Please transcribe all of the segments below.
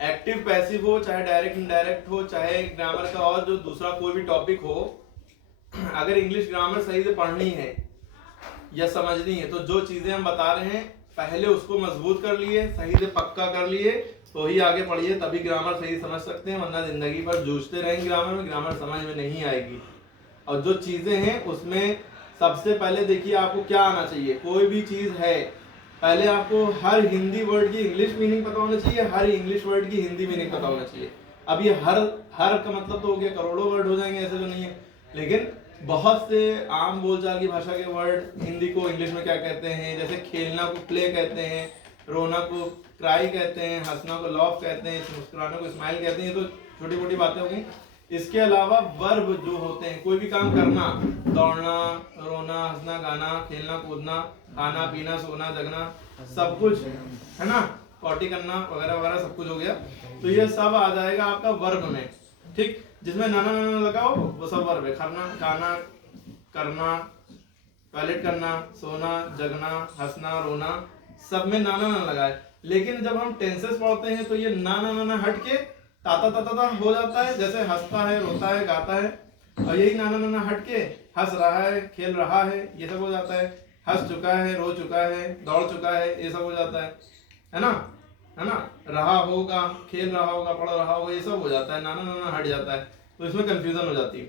Active passive हो, चाहे direct indirect हो, चाहे ग्रामर का और जो दूसरा कोई भी टॉपिक हो, अगर इंग्लिश ग्रामर सही से पढ़नी है या समझनी है तो जो चीजें हम बता रहे हैं पहले उसको मजबूत कर लिए, सही से पक्का कर लिए तो ही आगे पढ़िए, तभी ग्रामर सही समझ सकते हैं। वरना जिंदगी भर जूझते रहेंगे ग्रामर में, ग्रामर समझ में नहीं आएगी। और जो चीजें हैं उसमें सबसे पहले देखिए आपको क्या आना चाहिए। कोई भी चीज है पहले आपको हर हिंदी वर्ड की इंग्लिश मीनिंग पता होना चाहिए, हर इंग्लिश वर्ड की हिंदी मीनिंग पता होना चाहिए। अब ये हर का मतलब तो हो गया करोड़ों वर्ड हो जाएंगे, ऐसे तो नहीं है, लेकिन बहुत से आम बोलचाल की भाषा के वर्ड हिंदी को इंग्लिश में क्या कहते हैं। जैसे खेलना को प्ले कहते हैं, रोना को क्राई कहते हैं, हंसना को लॉफ कहते हैं, मुस्कुराने को स्माइल कहते हैं। ये तो छोटी मोटी बातें हो गई। इसके अलावा वर्ब जो होते हैं, कोई भी काम करना, दौड़ना, रोना, हंसना, गाना, खेलना, कूदना, खाना, पीना, सोना, जगना, सब कुछ है ना, पॉटी करना वगैरह वगैरह सब कुछ हो गया। तो ये सब आ जाएगा आपका वर्ब में, ठीक। जिसमें नाना नाना लगा हो वो सब वर्ब है। खाना, खाना, करना, टॉयलेट करना, सोना, जगना, हंसना, रोना, सब में नाना नाना लगा है। लेकिन जब हम टेंसेस पढ़ते हैं तो ये नाना नाना हट के ताता ताता ता हो जाता है। जैसे हंसता है, रोता है, गाता है, और यही नाना नाना हट के हंस रहा है, खेल रहा है, ये सब हो जाता है। हंस चुका है, रो चुका है, दौड़ चुका है, ये सब हो जाता है ना, है ना। रहा होगा, खेल रहा होगा, पढ़ रहा होगा, ये सब हो जाता है, नाना नाना हट जाता है, तो इसमें कंफ्यूजन हो जाती है।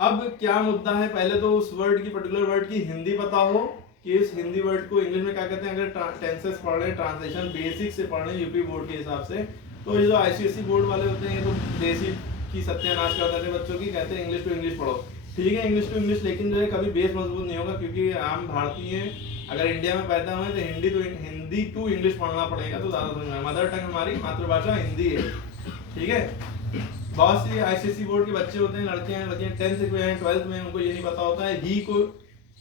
अब क्या मुद्दा है, पहले तो उस वर्ड की, पर्टिकुलर वर्ड की हिंदी पता हो कि इस हिंदी वर्ड को इंग्लिश में क्या कहते हैं। अगर टेंसेस पढ़ रहे, ट्रांसलेशन बेसिक से पढ़ रहे यूपी बोर्ड के हिसाब से, तो ये जो आईसीएसई बोर्ड वाले होते हैं ये तो बेसिक की सत्यानाश कर देते हैं बच्चों की, कहते हैं इंग्लिश टू इंग्लिश पढ़ो। ठीक है, इंग्लिश टू इंग्लिश, लेकिन जो है कभी बेस मजबूत नहीं होगा, क्योंकि आम भारतीय अगर इंडिया में पैदा हुए तो हिंदी टू इंग्लिश पढ़ना पड़ेगा तो ज्यादा समझ में। मदर टंग हमारी मातृभाषा हिंदी है, ठीक है। बहुत सी आईसीएसई बोर्ड के बच्चे होते हैं, लड़कियां 10th में हैं, 12th में, उनको ये नहीं पता होता है ही को,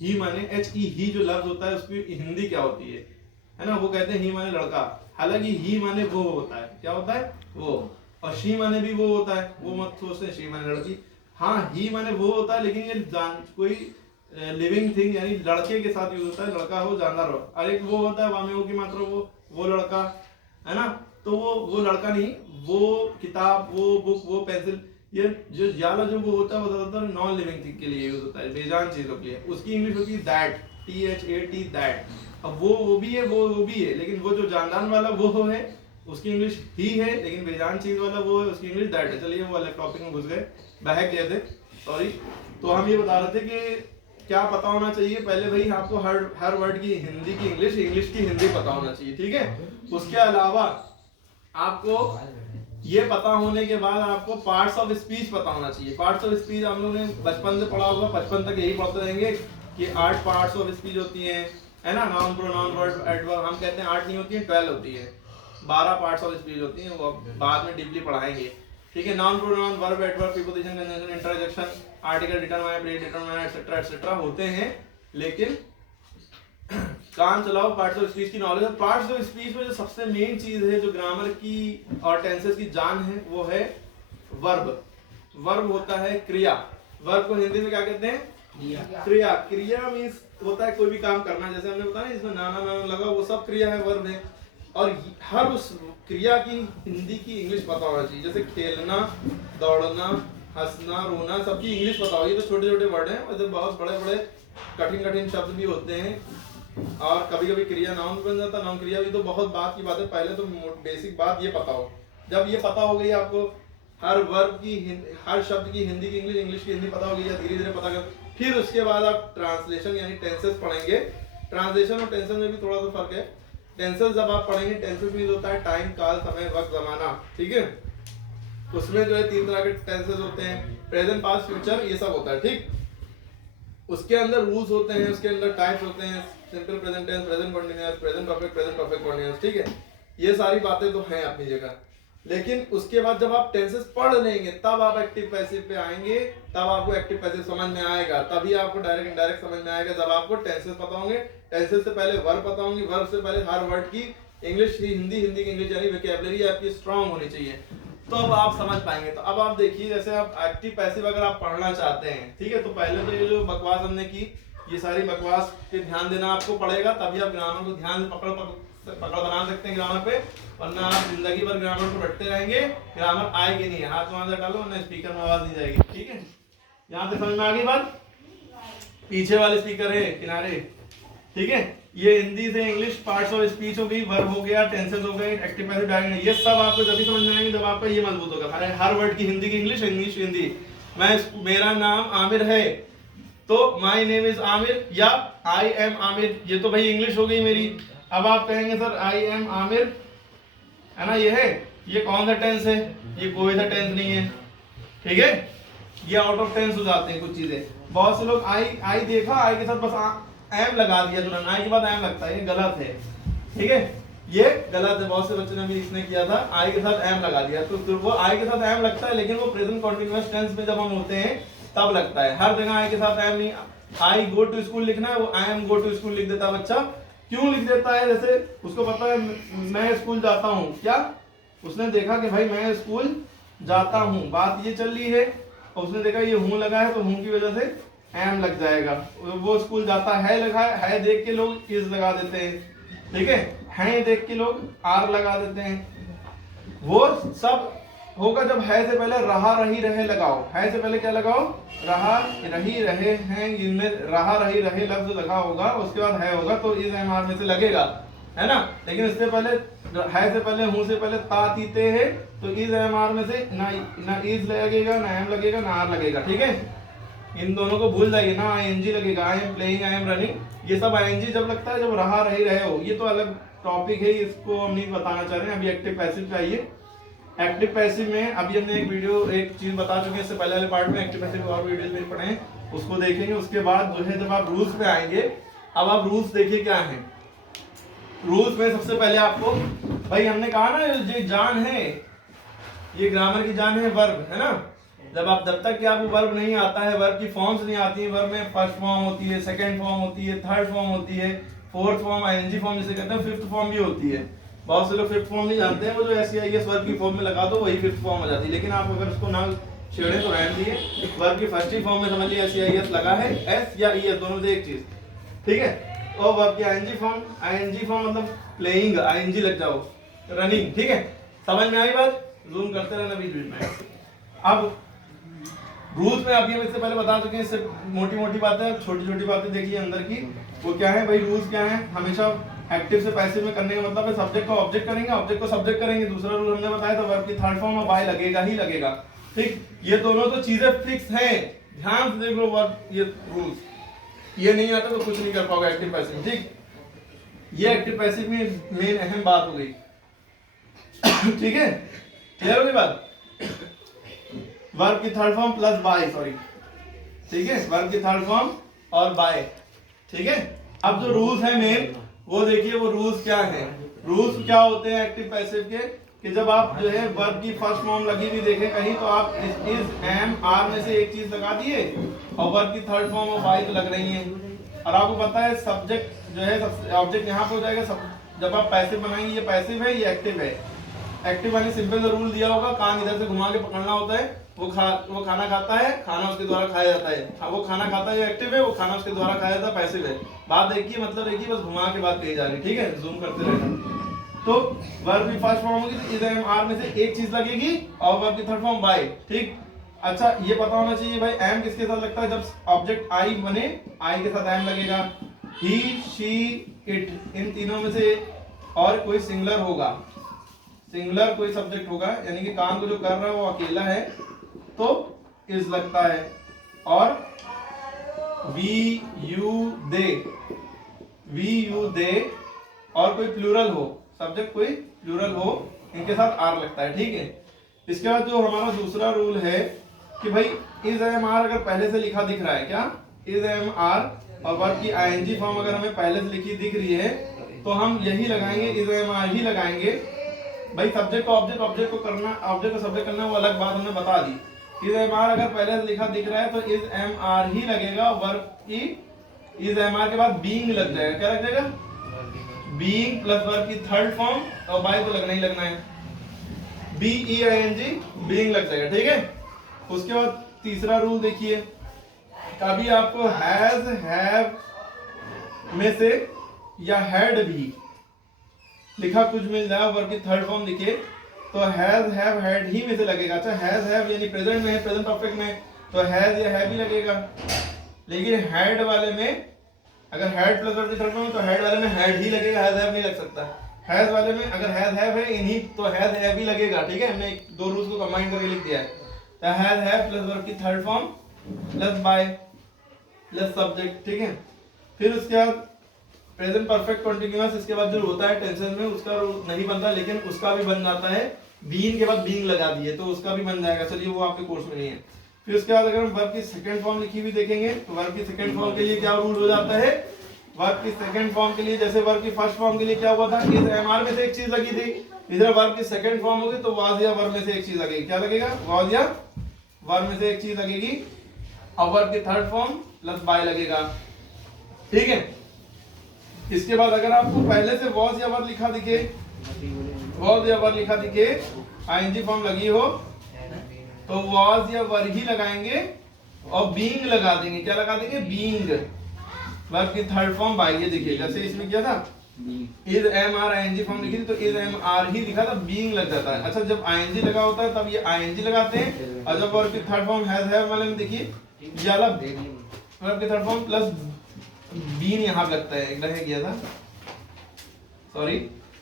ही माने HE, ही जो लफ्ज होता है उसकी हिंदी क्या होती है ना। वो कहते हैं ही माने लड़का, हालांकि ही माने वो होता है, क्या होता है वो, और शी माने भी वो होता है, वो मत सोचते शी माने लड़की। हाँ, ही माने वो होता है, लेकिन ये कोई लिविंग थिंग यानी लड़के के साथ यूज होता है, लड़का हो जानवर हो। और एक वो होता है वामेओ की मात्रा, वो लड़का है ना, तो वो लड़का नहीं, वो किताब, वो बुक, वो पेंसिल, ये जो ज्यादा जो वो होता है वो ज्यादातर नॉन लिविंग थिंग के लिए यूज होता है, बेजान चीजों के लिए। उसकी इंग्लिश होती है दैट, THAT, दैट। अब वो भी है, वो भी है, लेकिन वो जो जानदान वाला वो है उसकी इंग्लिश ही है, लेकिन बेजान चीज वाला वो है, उसकी इंग्लिश दैट है। चलिए वो वाले टॉपिक में घुस गए, बहक गए थे, सॉरी। तो हम ये बता रहे थे कि क्या पता होना चाहिए पहले भाई आपको, हर वर्ड की हिंदी की इंग्लिश, इंग्लिश की हिंदी पता होना चाहिए, ठीक है। उसके अलावा आपको ये पता होने के बाद आपको पार्ट्स ऑफ स्पीच पता होना चाहिए। पार्ट्स ऑफ स्पीच हम लोगों ने बचपन से पढ़ा होगा, बचपन तक यही पढ़ते रहेंगे कि 8 पार्ट्स ऑफ स्पीच होती हैं, है ना। नाउन, प्रोनाउन, वर्ब, एडवर्ब, हम कहते हैं 8 नहीं होती है, 12 होती है, 12 पार्ट्स ऑफ स्पीच होती हैं, वो बाद में डीपली पढ़ाएंगे, ठीक है। Noun, pronoun, verb, adverb, preposition, conjunction, interjection, article, determiner, predeterminer, etcetera etcetera होते हैं, लेकिन काम चलाओ पार्ट्स ऑफ स्पीच की नॉलेज। पार्ट्स ऑफ स्पीच में जो सबसे मेन चीज है, जो ग्रामर की और टेंसेस की जान है, वो है वर्ब। वर्ब होता है क्रिया। वर्ब को हिंदी में क्या कहते हैं, क्रिया। क्रिया मीन्स होता है कोई भी काम करना, जैसे हमने बताया इसमें नाना नाना लगा, वो सब क्रिया है, वर्ब है। और हर उस क्रिया की हिंदी की इंग्लिश पता होना चाहिए। जैसे खेलना, दौड़ना, हंसना, रोना, सबकी इंग्लिश पता होगी। तो छोटे छोटे वर्ड हैं, वैसे बहुत बड़े बड़े कठिन कठिन शब्द भी होते हैं, और कभी कभी क्रिया नाउन बन जाता है, नाउन क्रिया भी। तो बहुत बात की बात है, पहले तो बेसिक बात ये पता हो। जब ये पता हो गई आपको, हर वर्ब की, हर शब्द की हिंदी की इंग्लिश, इंग्लिश की हिंदी पता हो गई, या धीरे धीरे पता कर, फिर उसके बाद आप ट्रांसलेशन यानी टेंसेस पढ़ेंगे। ट्रांसलेशन और टेंसेस में भी थोड़ा सा फर्क है। टेंसेस जब आप पढ़ेंगे, टेंसेस मीन होता है टाइम, काल, समय, वक्त, जमाना, ठीक है। उसमें जो है 3 तरह के टेंसेस होते हैं, प्रेजेंट, पास्ट, फ्यूचर, ये सब होता है, ठीक। उसके अंदर रूल्स होते हैं, उसके अंदर टाइप्स होते हैं, simple present tense, present continuous, present perfect continuous, ठीक है। ये सारी बातें तो हैं अपनी जगह, लेकिन उसके बाद जब आप टेंसेस पढ़ लेंगे तब आप एक्टिव पैसिव पे आएंगे, तब आपको एक्टिव पैसिव समझ में आएगा, तभी आपको डायरेक्ट इनडायरेक्ट समझ में आएगा। जब आपको टेंसेस पता होंगे, टेंसेस से पहले वर्ब पता होंगे, वर्ब से पहले हर वर्ड की इंग्लिश की हिंदी, हिंदी की इंग्लिश, यानी वोकैबुलरी आपकी स्ट्रांग होनी चाहिए, तो अब आप समझ पाएंगे। तो अब आप देखिए, जैसे आप एक्टिव पैसिव अगर आप पढ़ना चाहते हैं, ठीक है, तो पहले तो ये जो बकवास हमने की, ये सारी बकवास पे ध्यान देना आपको पड़ेगा, तभी आप ग्रामर को ध्यान से पकड़ पकड़ बना सकते हैं ग्रामर पे, वरना आप जिंदगी भर ग्रामर को रटते रहेंगे, ग्रामर आएगी नहीं। हाथ वहां से डालो वरना स्पीकर में आवाज नहीं जाएगी। ठीक है, यहाँ पे समझ में आ गई बात। पीछे वाले स्पीकर है किनारे। ठीक है, ये हिंदी से इंग्लिश पार्ट्स ऑफ स्पीच हो गई, वर्ब हो गया, टेंसेस हो गए, एक्टिव पैसिव डायरेक्ट, ये सब आपको जब समझ में आएंगे जब आपका ये मजबूत होगा। हर वर्ड की हिंदी की इंग्लिश, इंग्लिश हिंदी। मेरा नाम आमिर है तो माय नेम इज आमिर या आई एम आमिर, ये तो भाई इंग्लिश हो गई मेरी। अब आप कहेंगे सर आई एम आमिर है ना, ये है, ये कौन सा टेंस है, ये कोई सा टेंस नहीं है। ठीक है, ये आउट ऑफ टेंस हो जाते हैं कुछ चीजें। बहुत से लोग आई देखा, आई के साथ बस एम लगा दिया तुरंत, आई के बाद एम लगता है, ये गलत है। ठीक है, ये गलत है। बहुत से बच्चों ने भी इसने किया था, आई के साथ एम लगा दिया, तो वो आई के साथ एम लगता है, लेकिन वो प्रेजेंट कॉन्टिन्यूअस टेंस में जब हम होते हैं तब लगता है। हर जगह आई के साथ एम नहीं। आई गो टू स्कूल लिखना है, वो I am go to school लिख देता बच्चा। क्यों लिख देता है? जैसे उसको पता है मैं स्कूल जाता हूँ, क्या उसने देखा कि भाई मैं स्कूल जाता हूँ, बात ये चल रही है, और उसने देखा ये हूँ लगा है तो हूँ की वजह से एम लग जाएगा। वो स्कूल जाता है लगा है देख के लोग इज लगा देते हैं। ठीक है देख के लोग आर लगा देते हैं। वो सब होगा जब है से पहले रहा रही रहे लगाओ। है से पहले क्या लगाओ? रहा रही रहे हैं, इनमें रहा रही रहे लफ्ज लगा होगा, उसके बाद है होगा तो इज एम आर में से लगेगा, है ना। लेकिन इससे पहले है से पहले हूं से पहले ता तीते है तो इज एम आर में से ना इज लगेगा, ना एम लगेगा, ना आर लगेगा। ठीक है, इन दोनों को भूल जाइए ना। आईएनजी लगेगा, I am playing, I am running, ये सब आईएनजी जब लगता है जब रहा रही रहे हो। ये तो अलग टॉपिक है, इसको हम नहीं बताना चाह रहे हैं। अभी एक्टिव पैसिव पे आइए। एक्टिव पैसिव में अभी हमने एक चीज बता चुके हैं इससे पहले वाले पार्ट में। एक्टिव पैसिव और वीडियोस में पढ़े हैं, उसको देखेंगे। उसके बाद जो है जब आप रूल्स पे आएंगे, अब आप रूल्स देखिए क्या है। रूल्स में सबसे पहले आपको, भाई हमने कहा ना ये जान है, ये ग्रामर की जान है वर्ब, है ना। जब तक कि आपको वर्ब नहीं आता है, वर्ब की फॉर्म्स नहीं आती है, वर्ब में फर्स्ट फॉर्म होती है, सेकंड फॉर्म होती है, थर्ड फॉर्म होती है, फोर्थ फॉर्म आईएनजी फॉर्म जिसे कहते हैं, फिफ्थ फॉर्म भी होती है। बहुत से लोग फिफ्थ फॉर्म नहीं जानते हैं, वो जो एसईआईएस वर्ब की फॉर्म में लगा दो वही फिफ्थ फॉर्म हो जाती है। लेकिन आप अगर उसको ना छेड़े तो रहने दिए, वर्ब की फर्स्ट ही फॉर्म में समझिए एसईआईएस लगा है, एस या ईएस दोनों में एक चीज। ठीक है, और वर्ब की आईएनजी फॉर्म मतलब प्लेइंग, आईएनजी लग जाओ, रनिंग। ठीक है, समझ में आई बात? जूम करते रहना बीच बीच में। अब रूल्स में अभी हम इससे पहले बता चुके हैं, इससे मोटी मोटी बातें, छोटी छोटी बातें देखिए अंदर की। वो क्या है भाई? रूल्स क्या है? हमेशा एक्टिव से पैसिव में करने का मतलब है सब्जेक्ट को ऑब्जेक्ट करेंगे, ऑब्जेक्ट को सब्जेक्ट करेंगे। दूसरा रूल हमने बताया था वर्ब की थर्ड फॉर्म में बाय लगेगा ही लगेगा। ठीक, ये दोनों तो चीजें फिक्स हैं, ध्यान से देख लो वर्ब, ये रूल्स, ये नहीं आता तो कुछ नहीं कर पाओगे एक्टिव पैसिव। ठीक, ये एक्टिव पैसिव में मेन अहम बात हो गई। ठीक है, क्लियर हो गई बात? वर्ब की third form plus by, sorry. ठीक है, वर्ब की थर्ड फॉर्म और बाय। ठीक है, अब जो रूल्स है मेन वो देखिए, वो रूल्स क्या हैं। रूल्स क्या होते हैं एक्टिव पैसिव के, कि जब आप जो है वर्ब की फर्स्ट फॉर्म लगी हुई देखें कहीं तो आप इज एम आर में से एक चीज लगा दिए, और वर्ब की थर्ड फॉर्म और बाय तो लग रही है। और आपको पता है सब्जेक्ट जो है ऑब्जेक्ट यहाँ पे हो जाएगा। जब आप पैसिव बनाएंगे, ये पैसिव है, ये एक्टिव है। एक्टिव मैंने सिंपल सा रूल दिया होगा, कान इधर से घुमा के पकड़ना होता है। वो खाना खाता है, खाना उसके द्वारा खाया जाता है। वो खाना खाता है, एक्टिव है, वो खाना उसके द्वारा खाया जाता है, पैसिव है। बात देखिए, मतलब देखिए, बस घुमा के बात कही जा रही है। ठीक है, जूम करते रहना। तो वर्ब की फर्स्ट फॉर्म होगी तो इज एम आर में से एक चीज लगेगी, और वर्ब की थर्ड फॉर्म बाय। ठीक, अच्छा ये पता होना चाहिए भाई एम किसके साथ लगता है? जब ऑब्जेक्ट आई बने, आई के साथ एम लगेगा। ही, शी, इट, इन तीनों में से और कोई सिंगुलर होगा, सिंगुलर कोई सब्जेक्ट होगा, यानी कि काम को जो कर रहा है वो अकेला है तो इज लगता है। और वी यू दे और कोई प्लूरल हो, सब्जेक्ट कोई प्लूरल हो, इनके साथ आर लगता है। ठीक है, इसके बाद जो हमारा दूसरा रूल है कि भाई इज एम आर अगर पहले से लिखा दिख रहा है, क्या इज एम आर, और वर्ब की आईएनजी फॉर्म अगर हमें पहले से लिखी दिख रही है तो हम यही लगाएंगे, इज एम आर ही लगाएंगे। भाई सब्जेक्ट को ऑब्जेक्ट को करना, ऑब्जेक्ट को सब्जेक्ट करना वो अलग बात हमने बता दी। इज एम आर अगर पहले से लिखा दिख रहा है तो इज एम आर ही लगेगा। वर्ब की इज एम आर के बाद बीइंग लग जाएगा, क्या लग जाएगा? बीइंग प्लस वर्ब की थर्ड फॉर्म, और बाय तो लगना ही लगना है, बीईआईएनजी, बीइंग लग जाएगा। ठीक है, उसके बाद तीसरा रूल देखिए, कभी आपको हैज, हैव में से या हैड भी, लिखा कुछ मिल जाए, वर्ब की थर्ड फॉर्म लिखे तो हैज हैव हैड ही में से लगेगा। अच्छा हैज हैव यानी प्रेजेंट में है, प्रेजेंट परफेक्ट में तो हैज या हैव ही लगेगा। लेकिन हैड वाले में अगर हैड प्लस वर्ब की थर्ड फॉर्म तो हैड वाले में हैड ही लगेगा, हैज हैव नहीं लग सकता। हैज वाले में अगर हैज हैव है इन्हीं तो हैज हैव ही लगेगा। ठीक है, हमने दो रूल्स को कंबाइन करके लिख दिया है। तो हैज हैव प्लस वर्ब की third form plus by plus subject. ठीक है, फिर उसके बाद प्रेजेंट परफेक्ट कंटीन्यूअस, इसके बाद जो होता है टेंशन में उसका नहीं बनता, लेकिन उसका भी बन जाता है। बीइंग के बाद बीइंग लगा दिए तो उसका भी बन जाएगा। चलिए वो आपके कोर्स में नहीं है। फिर उसके बाद अगर हम वर्ब की सेकंड फॉर्म लिखी हुई देखेंगे तो वर्ब की सेकंड फॉर्म के लिए क्या रूल हो जाता है। वर्ब की सेकंड फॉर्म के लिए जैसे वर्ब की फर्स्ट फॉर्म के लिए क्या हुआ था, इज एमआर में से एक चीज लगी थी, इधर वर्ब की सेकंड फॉर्म होगी तो वाज या वर्ब में से एक चीज लगेगी। क्या लगेगा, वाज या वर्ब में से एक चीज लगेगी। और वर्ब की थर्ड फॉर्म प्लस बाय लगेगा। ठीक है, इसके बाद अगर आपको पहले से वॉज या वर्ब लिखा दिखे, वॉज या वर्ब लिखा दिखे, आईएनजी फॉर्म लगी हो तो वॉज या वर्ब ही लगाएंगे और बीइंग लगा देंगे। क्या लगा देंगे, बीइंग। वर्ब की थर्ड फॉर्म बाय। ये देखिए जैसे इसमें क्या था, is am are ING form लिखी थी तो इज एम आर ही लिखा था, बीइंग लग जाता है। अच्छा जब आईएनजी लगा होता है तब ये आईएनजी लगाते हैं। और जब वर्ब की थर्ड फॉर्म हैज हैव वाले में देखिए ये वाला वर्ब की थर्ड फॉर्म प्लस बीन यहां लगता है, एक रह गया था सॉरी।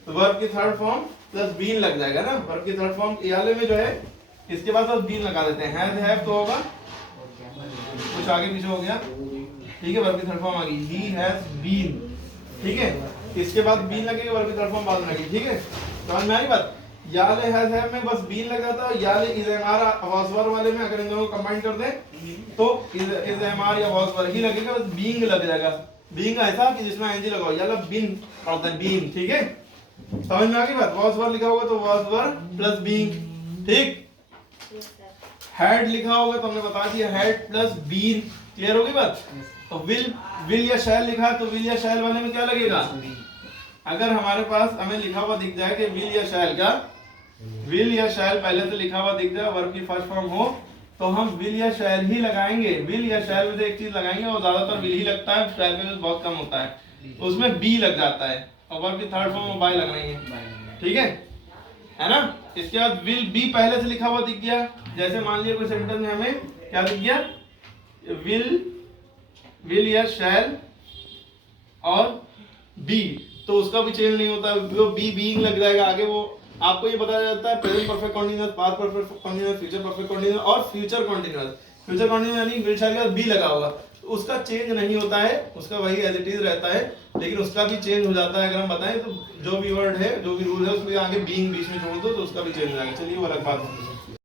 तो वर्ब की थर्ड फॉर्म प्लस बीन लग जाएगा ना। वर्ब की थर्ड फॉर्म वाले में जो है इसके बाद बस बीन लगा देते हैं। हैज हैव तो होगा कुछ आगे पीछे हो गया। ठीक है, वर्ब की थर्ड फॉर्म आ गई, ही हैज बीन। ठीक है, इसके बाद बीन लगेगा, वर्ब की थर्ड फॉर्म बाद में लगेगी। ठीक है, समझ में आई बात। याले हैज हैव में बस बीन लग जाता है। याले is am are was were वाले में अगर इन दोनों को कंबाइन कर दें तो इज एम आर या वाज वर ही लगेगा, बस बीइंग लग जाएगा। बीइंग ऐसा कि जिसमें एनजी लगाओ, याला बीन पढ़ते हैं बीन। ठीक है, समझ में आ गई बात। वाज वर लिखा होगा तो वाज वर प्लस बीइंग। ठीक, हैड लिखा होगा तो हमने बता दिया हैड प्लस बीन। क्लियर हो गई बात। तो विल या शैल लिखा है तो विल या शैल वाले में क्या लगेगा। अगर हमारे पास हमें लिखा हुआ दिख जाए कि विल या शैल, क्या विल या शैल पहले से लिखा हुआ दिख जाए, वर्ब की फर्स्ट फॉर्म हो तो हम विल या शैल ही लगाएंगे। विल या शैल में से एक चीज लगाएंगे और ज्यादातर विल ही लगता है, शैल में बहुत कम होता है, तो उसमें बी लग जाता है और वर्ब की थर्ड फॉर्म में बाय लगना है। ठीक है ना। इसके बाद विल बी पहले से लिखा हुआ दिख गया। जैसे मान लिया कोई सेंटेंस में हमें क्या दिख गया, विल या शैल और बी, तो उसका भी चेंज नहीं होता, वो बी बीइंग लग जाएगा। आगे वो आपको ये बताया जाता है present perfect continuous, past perfect continuous, future perfect continuous और फ्यूचर कंटीन्यूअस। फ्यूचर कंटीन्यूअस यानी विल शैल के बाद बी लगा होगा तो उसका चेंज नहीं होता है, उसका वही एज इट इज रहता है, लेकिन उसका भी चेंज हो जाता है। अगर हम बताएं तो जो भी वर्ड है, जो भी रूल है उसके आगे बीइंग बीच में छोड़ दो तो उसका भी चेंज हो जाएगा। चलिए वो अलग बात है।